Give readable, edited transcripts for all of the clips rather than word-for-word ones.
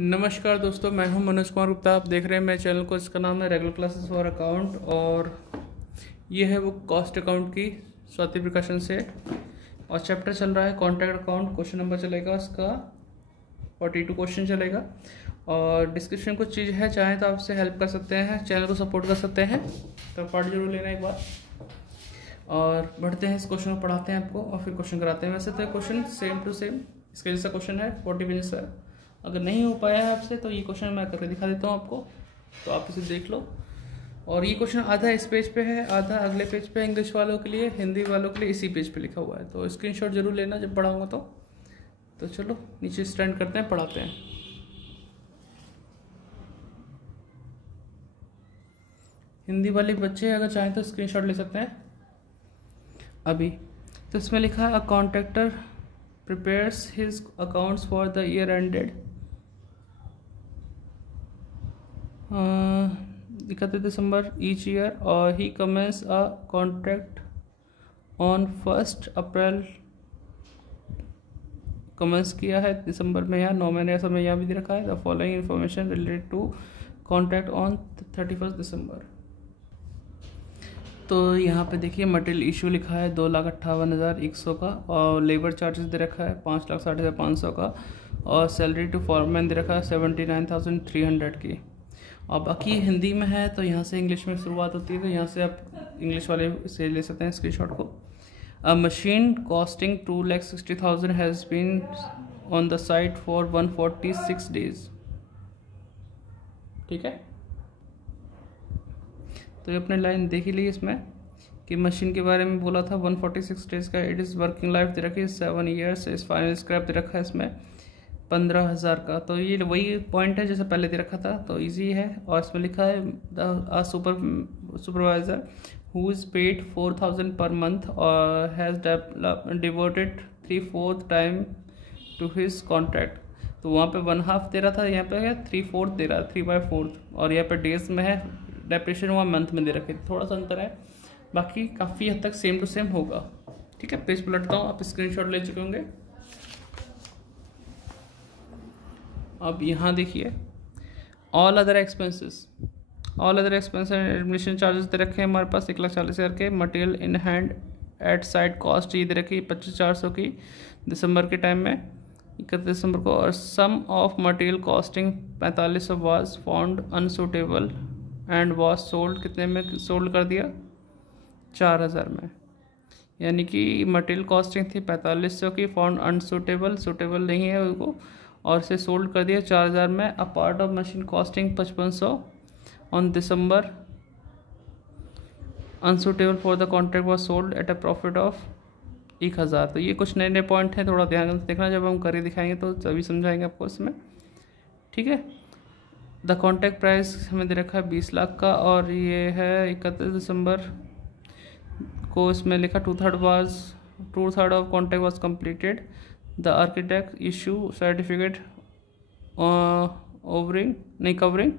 नमस्कार दोस्तों, मैं हूं मनोज कुमार गुप्ता। आप देख रहे हैं मेरे चैनल को। इसका नाम है रेगुलर क्लासेस फॉर अकाउंट और ये है वो कॉस्ट अकाउंट की स्वाति प्रकाशन से। और चैप्टर चल रहा है कॉन्ट्रैक्ट अकाउंट। क्वेश्चन नंबर चलेगा इसका 42 क्वेश्चन चलेगा। और डिस्क्रिप्शन कुछ चीज़ है, चाहें तो आपसे हेल्प कर सकते हैं, चैनल को सपोर्ट कर सकते हैं, तो पार्ट जरूर लेना एक बार। और बढ़ते हैं इस क्वेश्चन को, पढ़ाते हैं आपको और फिर क्वेश्चन कराते हैं। वैसे तो क्वेश्चन सेम टू सेम इसका जैसा क्वेश्चन है 40 पेजेस है। अगर नहीं हो पाया है आपसे तो ये क्वेश्चन मैं करके दिखा देता हूँ आपको, तो आप इसे देख लो। और ये क्वेश्चन आधा इस पेज पे है, आधा अगले पेज पे। इंग्लिश वालों के लिए, हिंदी वालों के लिए इसी पेज पे लिखा हुआ है, तो स्क्रीनशॉट जरूर लेना जब पढ़ाऊँगा तो चलो नीचे स्टैंड करते हैं, पढ़ाते हैं। हिंदी वाले बच्चे अगर चाहें तो स्क्रीनशॉट ले सकते हैं अभी। तो इसमें लिखा है, a contractor prepares his accounts for the year ended 31 December each year और he commences a contract on 1 April. Commence किया है दिसंबर में, यहाँ 9 महीने का समय यहाँ भी दे रखा है। The following information related to contract on 31 December. तो यहाँ पे देखिए मटेरियल इशू लिखा है 2,58,100 का, और लेबर चार्जेस दे रखा है 5,60,500 का, और सैलरी टू फॉरमैन दे रखा है 79,300 की। और बाकी हिंदी में है, तो यहाँ से इंग्लिश में शुरुआत होती है, तो यहाँ से आप इंग्लिश वाले से ले सकते हैं स्क्रीनशॉट को। A machine costing 2,60,000 has been on the site for 146 days. ठीक है, तो ये अपने लाइन देख ही ली इसमें कि मशीन के बारे में बोला था 146 डेज का। इट इज़ वर्किंग लाइफ दे रखी है 7 ईयर्स। इस फाइनल स्क्रैप दे रखा है इसमें 15,000 का। तो ये वही पॉइंट है जैसे पहले दे रखा था, तो इजी है। और इसमें लिखा है the supervisor who is paid 4,000 per month और has devoted 3/4 time to his contract. तो वहाँ पे 1/2 दे रहा था, यहाँ पे है 3/4 दे रहा है, 3/4। और यहाँ पे डेज में है, डेप्रेशन हुआ मंथ में दे रखे, थोड़ा सा अंतर है, बाकी काफ़ी हद तक सेम टू सेम होगा। ठीक है, पेज पलटता हूँ, आप स्क्रीनशॉट ले चुके होंगे। अब यहाँ देखिए, all other expenses admission charges दे रखे हैं हमारे पास 1,40,000 के। Material in hand at site cost ये दे रखी 25,400 की दिसंबर के टाइम में, 31 दिसंबर को। और some of material costing 4500 was found unsuitable and was sold. कितने में सोल्ड कर दिया? 4,000 में। यानी कि मटेरियल कॉस्टिंग थी 4500 की, फाउंड अनसूटेबल, सूटेबल नहीं है उसको, और इसे सोल्ड कर दिया 4,000 में। A part of machine costing 5500 on December unsuitable for the contract was sold at a profit of 1,000। तो ये कुछ नए नए पॉइंट हैं, थोड़ा ध्यान से देखना, जब हम करके दिखाएंगे तो तभी समझाएंगे आपको इसमें। ठीक है, द कॉन्ट्रैक्ट प्राइस हमें दे रखा है 20 लाख का, और ये है 31 दिसंबर को। इसमें लिखा 2/3 of contract was completed. The architect issue certificate covering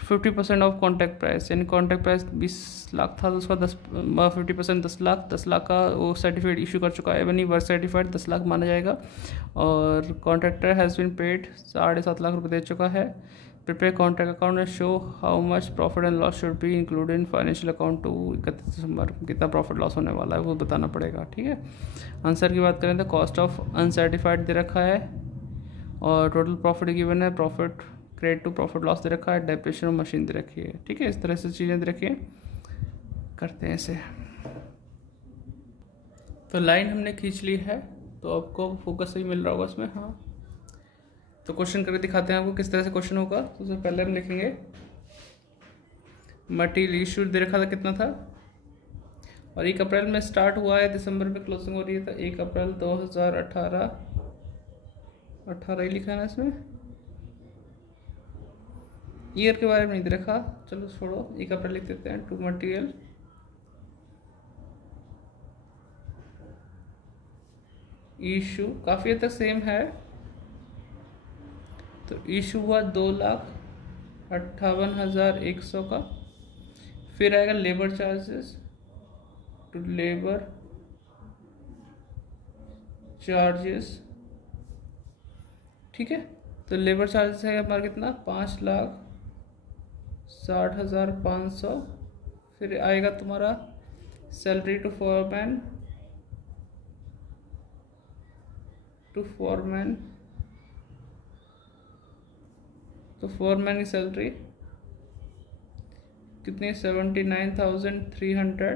50% of contract price. यानी कॉन्ट्रैक्ट प्राइस 20 लाख था, तो उसका 50% 10 लाख, 10 लाख का वो सर्टिफिकेट इशू कर चुका है, यानी वर्क सर्टिफाइड 10 लाख माना जाएगा। और contractor has been paid 7.5 lakh रुपये दे चुका है। Prepare contract account and show how much profit and loss should be included in financial account to 31 December. कितना प्रॉफिट लॉस होने वाला है वो बताना पड़ेगा। ठीक है, आंसर की बात करें तो कॉस्ट ऑफ अनसर्टिफाइड दे रखा है, और टोटल प्रॉफिट गिवन है, profit credit to profit loss दे रखा है, डेप्रिसिएशन मशीन दे रखी है। ठीक है, इस तरह से चीज़ें दे रखी है। करते हैं इसे, तो लाइन हमने खींच ली है, तो आपको फोकस सही मिल रहा होगा इसमें। हाँ, तो क्वेश्चन करके दिखाते हैं आपको किस तरह से क्वेश्चन होगा। तो सबसे पहले हम लिखेंगे मटेरियल इशू दे रखा था कितना था, और 1 अप्रैल में स्टार्ट हुआ है, दिसंबर में क्लोजिंग हो रही है, तो 1 अप्रैल 2018 ही लिखा है ना इसमें। ईयर के बारे में नहीं दे रखा, चलो छोड़ो, 1 अप्रैल लिख देते हैं। टू मटेरियल इशू काफ़ी हद तक सेम है, तो इशू हुआ 2,58,100 का। फिर आएगा labour charges, to labour charges. ठीक है, तो लेबर चार्जेस है हमारा कितना 5,60,500। फिर आएगा तुम्हारा सैलरी टू फोरमैन तो फोरमैन की सैलरी कितनी 79,300।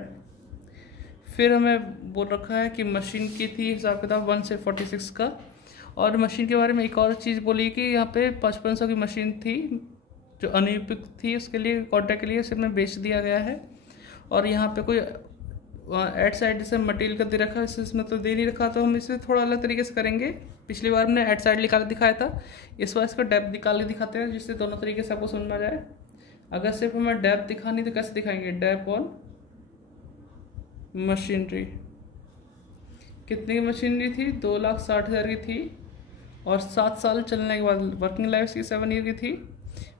फिर हमें बोल रखा है कि मशीन की थी हिसाब किताब 1 से 46 का। और मशीन के बारे में एक और चीज़ बोली कि यहाँ पे 5500 की मशीन थी जो अनुपयुक्त थी, उसके लिए कॉन्ट्रैक्ट के लिए सिर्फ में बेच दिया गया है। और यहाँ पे कोई एड साइड जैसे मटेरियल का दे रखा है, इसमें तो दे नहीं रखा, तो हम इसे थोड़ा अलग तरीके से करेंगे। पिछली बार हमने एड साइड निकाल के दिखाया था, इस बार इसका डेप्थ निकाल के दिखाते हैं जिससे दोनों तरीके से आपको समझ में आ जाए। अगर सिर्फ हमें डेप्थ दिखानी तो कैसे दिखाएंगे, डेप्थ ऑन मशीनरी। कितनी की मशीनरी थी 2,60,000 की थी और 7 साल चलने के बाद वर्किंग लाइफ की 7 ईयर की थी।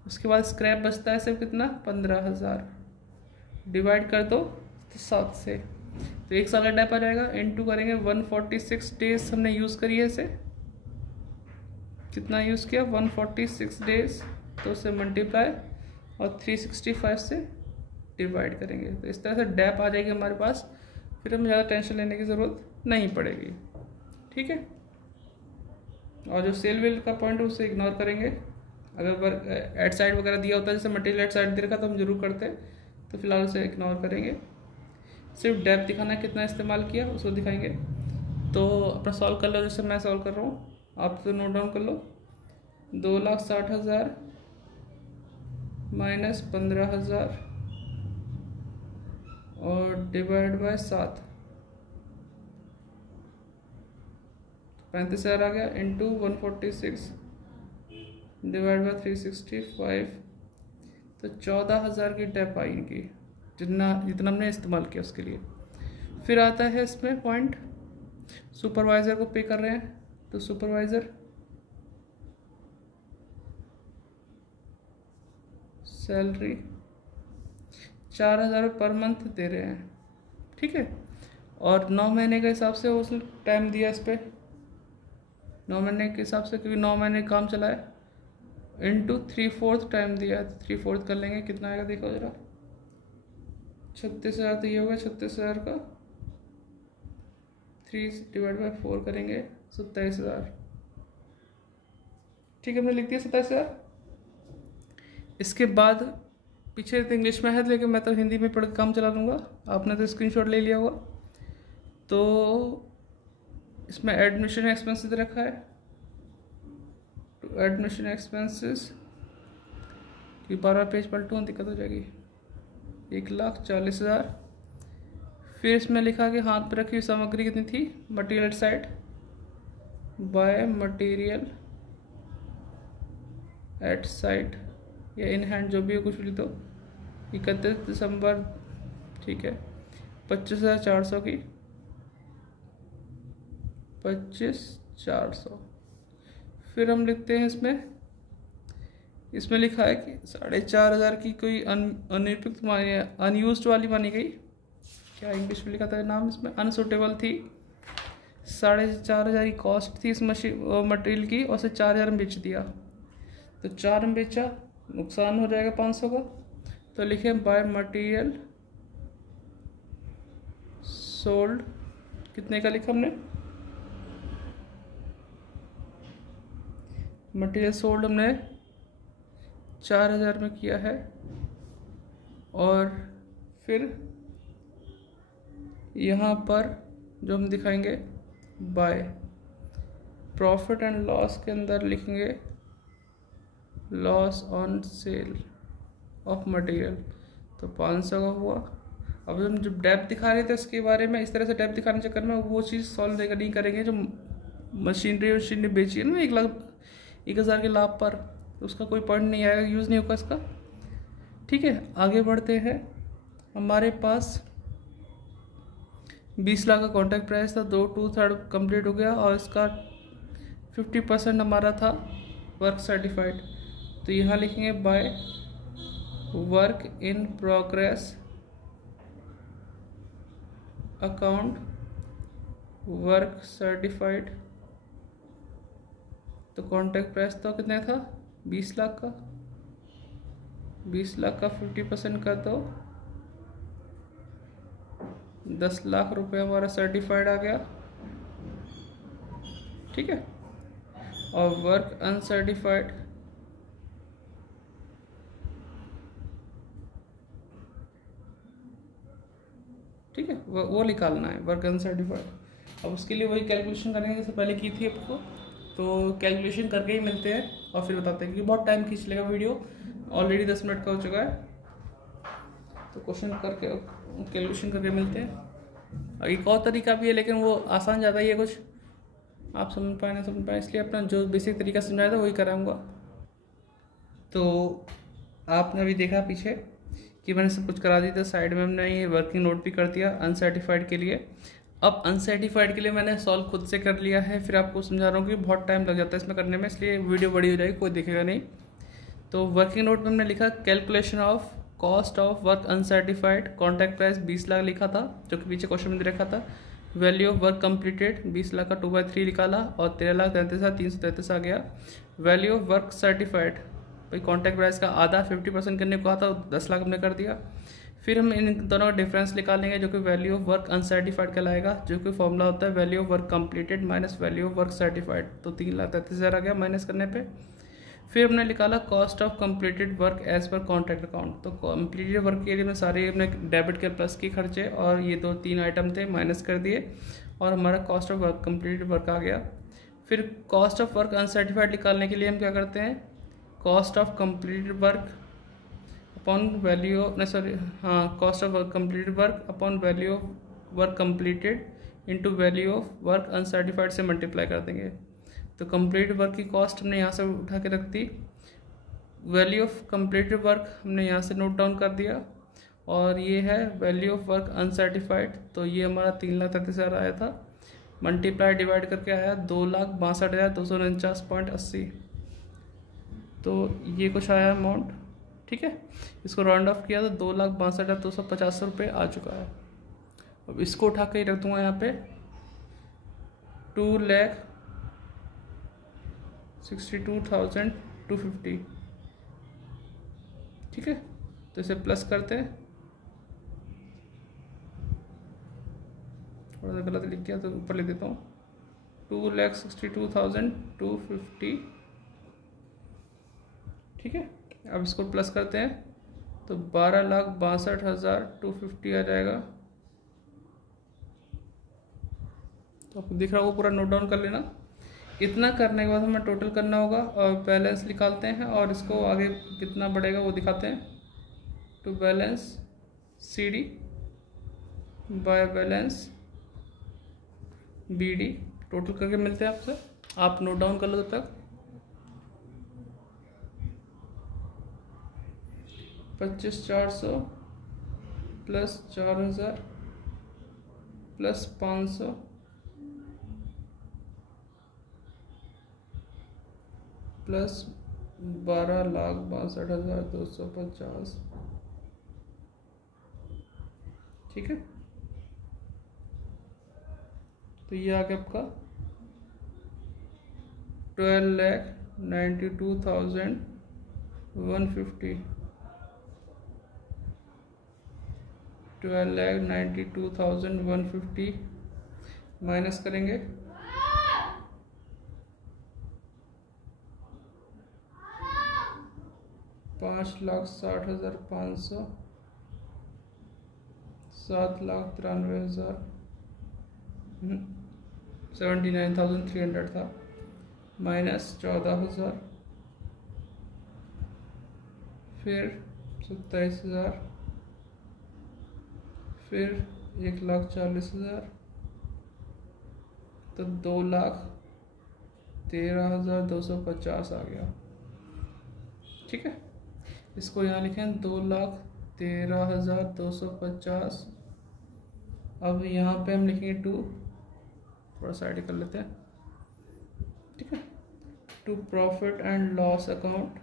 उसके बाद स्क्रैप बचता है सिर्फ कितना 15,000, डिवाइड कर दो तो 7 से, तो 1 साल का डेप आ जाएगा। इनटू करेंगे 146 डेज हमने यूज़ करी है इसे, कितना यूज़ किया 146 डेज, तो उससे मल्टीप्लाई और 365 से डिवाइड करेंगे, तो इस तरह से डेप आ जाएगी हमारे पास। फिर हमें ज़्यादा टेंशन लेने की ज़रूरत नहीं पड़ेगी, ठीक है। और जो सेल वेल का पॉइंट है उसे इग्नोर करेंगे। अगर एड साइड वगैरह दिया होता है जैसे मटेरियल एड साइड दे रखा तो हम जरूर करते, तो फिलहाल उसे इग्नोर करेंगे। सिर्फ डेप्थ दिखाना है कितना इस्तेमाल किया उसको दिखाएंगे। तो अपना सॉल्व कर लो, जैसे मैं सॉल्व कर रहा हूँ, आप तो नोट डाउन कर लो। 2,60,000 माइनस 15,000 और डिवाइड बाय 7, 35,000 आ गया, इंटू 146 डिवाइड बाय 365, तो 14,000 की डेप आई इनकी, जितना हमने इस्तेमाल किया उसके लिए। फिर आता है इसमें पॉइंट सुपरवाइज़र को पे कर रहे हैं, तो सुपरवाइज़र सैलरी 4,000 पर मंथ दे रहे हैं, ठीक है। और 9 महीने के हिसाब से उसने टाइम दिया इस पर, 9 महीने के हिसाब से, क्योंकि 9 महीने काम चला है, इंटू 3/4 टाइम दिया है, तो 3/4 कर लेंगे, कितना आएगा देखो ज़रा, 36,000। तो ये होगा 36,000 का 3 डिवाइड बाई 4 करेंगे 27,000, ठीक है, हमने लिख दिया 27,000। इसके बाद पीछे तो इंग्लिश में है, लेकिन मैं तो हिंदी में पढ़ के काम चला लूँगा, आपने तो स्क्रीनशॉट ले लिया होगा। तो इसमें एडमिशन एक्सपेंसेस रखा है, तो एडमिशन एक्सपेंसेस की 12 पेज पलटूँ दिक्कत हो जाएगी, 1,40,000। फिर इसमें लिखा कि हाथ पे रखी हुई सामग्री कितनी थी, material at side by material at side या इन हैंड, जो भी हो कुछ भी, तो 31 दिसंबर, ठीक है, 25,400 की 25,400। फिर हम लिखते हैं इसमें लिखा है कि 4,500 की कोई अनुपयुक्त मानी, अनयूज्ड वाली मानी गई, क्या इंग्लिश में लिखा था नाम, इसमें अनसूटेबल थी। 4,500 की कॉस्ट थी इस मटेरियल की, और उसे 4,000 में बेच दिया, तो 4 में बेचा, नुकसान हो जाएगा 500 का। तो लिखे बाय मटेरियल सोल्ड, कितने का लिखा हमने, मटेरियल सोल्ड हमने 4,000 में किया है। और फिर यहाँ पर जो हम दिखाएंगे बाय प्रॉफिट एंड लॉस के अंदर लिखेंगे loss on sale of material, तो 500 का हुआ। अब हम जब डेप्थ दिखा रहे थे इसके बारे में, इस तरह से डेप्थ दिखाने के चक्कर में वो चीज़ सॉल्व नहीं करेंगे जो मशीनरी बेची है ना 1,00,000 के लाभ पर, तो उसका कोई पॉइंट नहीं आएगा, यूज़ नहीं होगा इसका, ठीक है। आगे बढ़ते हैं, हमारे पास 20 लाख का कॉन्ट्रैक्ट प्राइस था, 2/3 कंप्लीट हो गया, और इसका 50% हमारा था वर्क सर्टिफाइड, तो यहाँ लिखेंगे by work in progress account work certified, तो कॉन्ट्रैक्ट प्राइस तो कितने था 20 लाख का, 20 लाख का 50% कर दो 10 लाख रुपए हमारा सर्टिफाइड आ गया, ठीक है। और वर्क अनसर्टिफाइड ठीक है, वो निकालना है वर्क अनसर्टिफाइड। अब उसके लिए वही कैलकुलेशन करेंगे जैसे पहले की थी आपको, तो कैलकुलेशन करके ही मिलते हैं और फिर बताते हैं, क्योंकि बहुत टाइम खींच लेगा वीडियो, ऑलरेडी 10 मिनट का हो चुका है। तो क्वेश्चन करके कैलकुलेशन करके मिलते हैं। एक और तरीका भी है लेकिन वो आसान ज़्यादा ही है, कुछ आप समझ पाए ना समझ पाए, इसलिए अपना जो बेसिक तरीका समझाया था वही कराऊंगा। तो आपने अभी देखा पीछे कि मैंने सब कुछ करा दी था, साइड में हमने ये वर्किंग नोट भी कर दिया अनसर्टिफाइड के लिए। अब अनसर्टिफाइड के लिए मैंने सॉल्व खुद से कर लिया है, फिर आपको समझा रहा हूँ कि बहुत टाइम लग जाता है इसमें करने में, इसलिए वीडियो बड़ी हो जाएगी, कोई देखेगा नहीं। तो वर्किंग नोट में हमने लिखा calculation of cost of work uncertified, contract price 20 lakh लिखा था जो कि पीछे क्वेश्चन में दे रखा था। Value of work completed 20 lakh का 2/3 निकाला और 13,33,333 आ गया। वैल्यू ऑफ वर्क सर्टिफाइड, भाई कॉन्ट्रैक्ट प्राइस का आधा 50% करने को कहा था, 10 लाख हमने कर दिया। फिर हम इन दोनों का डिफरेंस निकालेंगे जो कि वैल्यू ऑफ वर्क अनसर्टिफाइड कहलाएगा, जो कि फॉर्मूला होता है value of work completed minus value of work certified. तो 3,33,000 आ गया माइनस करने पे। फिर हमने निकाला cost of completed work as per contract account. तो कंप्लीटेड वर्क के लिए में सारे हमने डेबिट के प्लस के खर्चे और ये 2-3 आइटम थे माइनस कर दिए और हमारा cost of work completed work आ गया। फिर कॉस्ट ऑफ वर्क अनसर्टिफाइड निकालने के लिए हम क्या करते हैं, cost of completed work upon value cost of work completed work upon value of work completed into value of work uncertified से मल्टीप्लाई कर देंगे। तो कंप्लीट वर्क की कॉस्ट हमने यहाँ से उठा के रख दी, वैल्यू ऑफ कंप्लीटेड वर्क हमने यहाँ से नोट डाउन कर दिया और ये है वैल्यू ऑफ वर्क अनसर्टिफाइड। तो ये हमारा 3,33,000 आया था, मल्टीप्लाई डिवाइड करके आया 2,62,249.80। तो ये कुछ आया अमाउंट, ठीक है। इसको राउंड ऑफ किया तो 2,62,250 रुपये आ चुका है। अब इसको उठा के रख दूंगा यहाँ पे 2,62,250, ठीक है। तो इसे प्लस करते हैं, थोड़ा सा गलत लिख गया तो ऊपर लिख देता हूँ 2,62,250, ठीक है। अब इसको प्लस करते हैं तो 12,62,250 आ जाएगा। तो आपको दिख रहा होगा, पूरा नोट डाउन कर लेना। इतना करने के बाद हमें टोटल करना होगा और बैलेंस निकालते हैं और इसको आगे कितना बढ़ेगा वो दिखाते हैं। To balance CD by balance BD total करके मिलते हैं आपसे, आप नोट डाउन कर लो तब तक। 25,400 प्लस 4,000 प्लस 500 प्लस 12,62,250, ठीक है। तो ये आ गया आपका 12,92,150, 12,92,150 माइनस करेंगे 5,60,500, 7,93,000, 79,300 था, माइनस 14,000, फिर 27,000, फिर 1,40,000, तो 2,13,250 आ गया, ठीक है। इसको यहाँ लिखें 2,13,250। अब यहाँ पे हम लिखेंगे 2, थोड़ा साइड कर लेते हैं, ठीक है। To profit and loss account,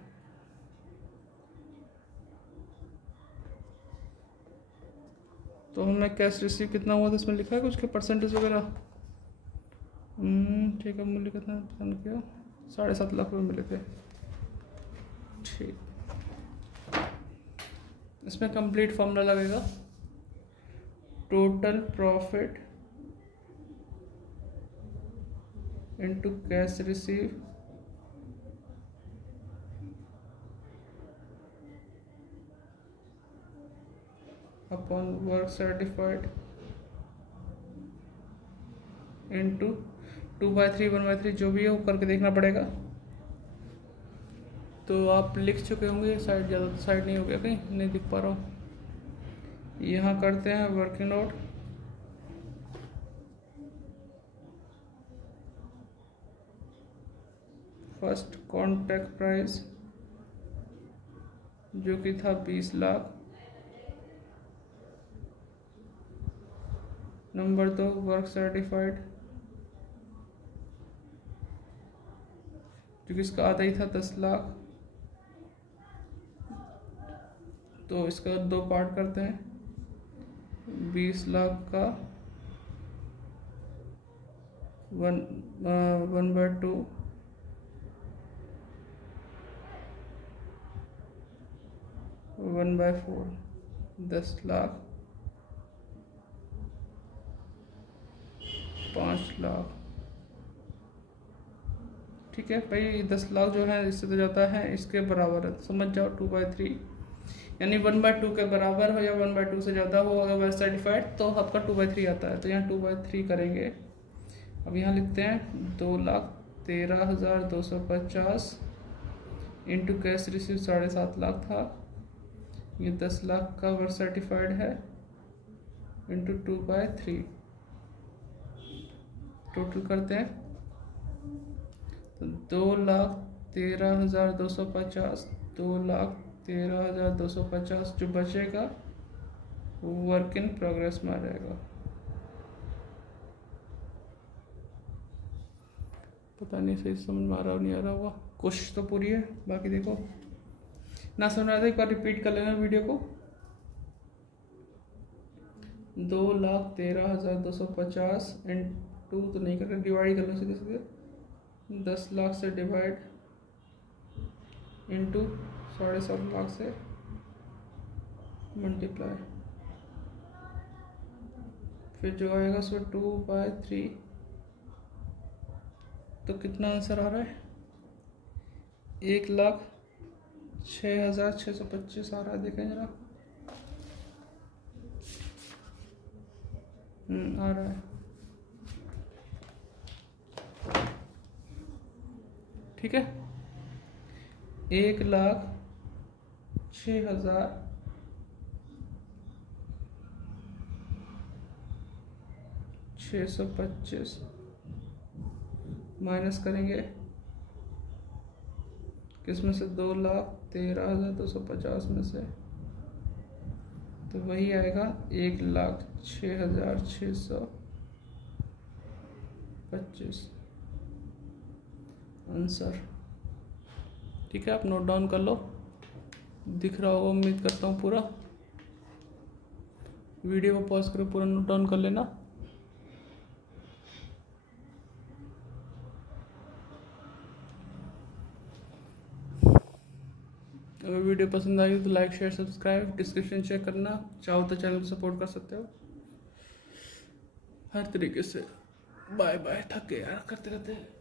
तो हमें कैश रिसीव कितना हुआ था इसमें लिखा है कुछ के परसेंटेज वगैरह, ठीक है। मूल्य कितना किया 7.5 लाख रुपये मिले थे। ठीक, इसमें कंप्लीट फॉर्मूला लगेगा, total profit into cash receive upon work certified into 2/3 1/3 जो भी है वो करके देखना पड़ेगा। तो आप लिख चुके होंगे, साइड ज़्यादा तो साइड नहीं हो गया, कहीं नहीं दिख पा रहा हूँ। यहाँ करते हैं working note, first contract price जो कि था 20 लाख, नंबर 2 वर्क सर्टिफाइड जो कि इसका आधा ही था 10 लाख। तो इसका 2 पार्ट करते हैं, 20 लाख का 1/2 1/4 10 लाख 5 लाख। ठीक है भाई, 10 लाख जो है इससे तो जाता है, इसके बराबर है, समझ जाओ 2/3, यानी 1/2 के बराबर हो या 1/2 से ज़्यादा हो अगर वेल सर्टिफाइड तो आपका 2/3 आता है। तो यहाँ 2/3 करेंगे। अब यहाँ लिखते हैं 2,13,250 इंटू कैश रिसीव 7.5 लाख था, ये 10 लाख का वर्क सर्टिफाइड है इंटू 2/3 टोटल करते हैं। तो 2,13,250 2,13,250 जो बचेगा वो वर्क इन प्रोग्रेस में आ जाएगा। पता नहीं सही समझ में आ रहा हो नहीं आ रहा होगा, कोशिश तो पूरी है। बाकी देखो ना समझ रहा था एक बार रिपीट कर लेना वीडियो को। 2,13,250 इंटू तो नहीं कर, डिवाइड कर लो सीधे सीधे, 10 लाख से डिवाइड इंटू 7.5 लाख से मल्टीप्लाई, फिर जो आएगा सो 2/3। तो कितना आंसर आ रहा है? 1,06,625 आ रहा है। देखें जरा, आ रहा है। ठीक है, 1,06,625 माइनस करेंगे किसमें से, 2,13,250 में से, तो वही आएगा 1,06,625 आंसर। ठीक है, आप नोट डाउन कर लो, दिख रहा होगा उम्मीद करता हूँ पूरा। वीडियो को पॉज करो, पूरा नोट डाउन कर लेना। अगर वीडियो पसंद आई तो like share subscribe, description check करना, चाहो तो चैनल को सपोर्ट कर सकते हो हर तरीके से। बाय बाय, थक गए यार करते रहते।